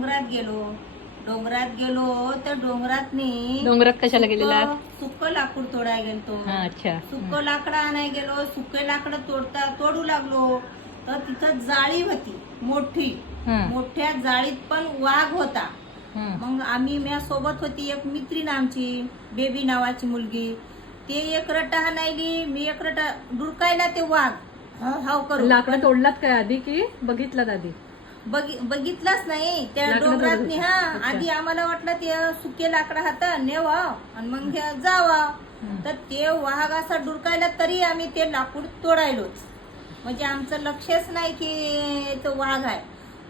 डोंगरात गेलो तर डोंगरात कशाला गेलेला? सुक्क लाकूड तोडायला गेलतो. अच्छा. सुक्क लाकडं आणायला गेलो. सुके लाकडं तोडू लागलो तर तिथं जाळी होती मोठी. मोठ्या जाळीत पण वाघ होता. मग म्या सोबत होती एक मैत्रीण आमची, बेबी नावाची मुलगी. ते एक रटा हाणायली, मी एक रटा डुरकायला ते वाघ हाव करू. लाकडं तोडलात काय आधी की बघितलात आधी? बघितलंच नाही त्या डोंगरात. आधी आम्हाला वाटलं ते सुके लाकडं हात नेवा आणि मग जावा. तर ते वाघ असा डुरकायला तरी आम्ही ते लाकूड तोडायलोच. म्हणजे आमचं लक्षच नाही की तो वाघ आहे.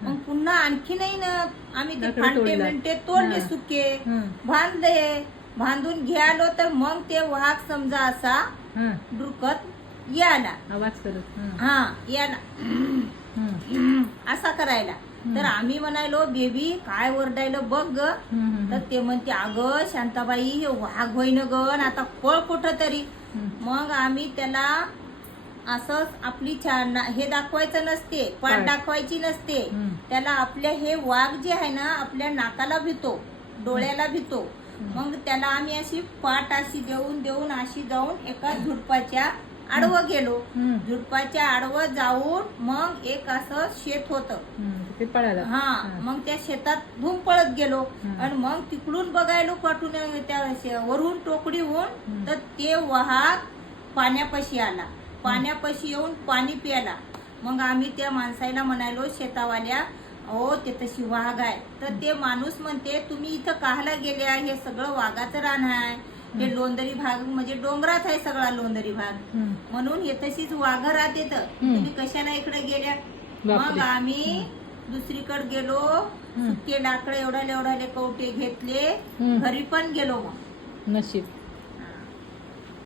मग पुन्हा आणखी नाही ना आम्ही ते फांटे तोडले, सुके बांधून घ्यालो. तर मग ते वाघ समजा असा डुरकत याला, आवाज करत याला असा करायला. तर आम्ही म्हणायलो बेबी काय ओरडायलो बघ ग. तर ते म्हणते अगं शांताबाई हे वाघ होईन ग, आता पळ कुठं तरी. मग आम्ही त्याला असं आपली हे दाखवायचं नसते, पाठ दाखवायची नसते त्याला. आपल्या हे वाघ जे आहे ना आपल्या नाकाला भितो, डोळ्याला भितो. मग त्याला आम्ही अशी पाठ अशी देऊन अशी जाऊन एका झुडपाच्या आडवं गेलो. झुडपाच्या आडवं जाऊन मग एक असं शेत होतं. मग त्या शेतात धूम पळत गेलो आणि मग तिकडून बघायलो पाठून त्या वरून टोकडी होऊन. तर ते वाघ पाण्यापाशी आला. पाण्यापाशी येऊन पाणी प्यायला. मग आम्ही त्या माणसाला म्हणालो शेतावाल्या, हो ते तशी वाघ आहे. तर ते माणूस म्हणते तुम्ही इथं काहला गेल्या, हे सगळं वाघाचं रान आहे. हे लोंदरी भाग म्हणजे डोंगरात आहे सगळा लोंदरी भाग, म्हणून हे तशीच वाघ राहत येतं. तुम्ही कशाला इकडे गेल्या? मग आम्ही दुसरीकडे गेलो. सुके लाकडं एवढाले कवटे घेतले, घरी पण गेलो. मग नशीब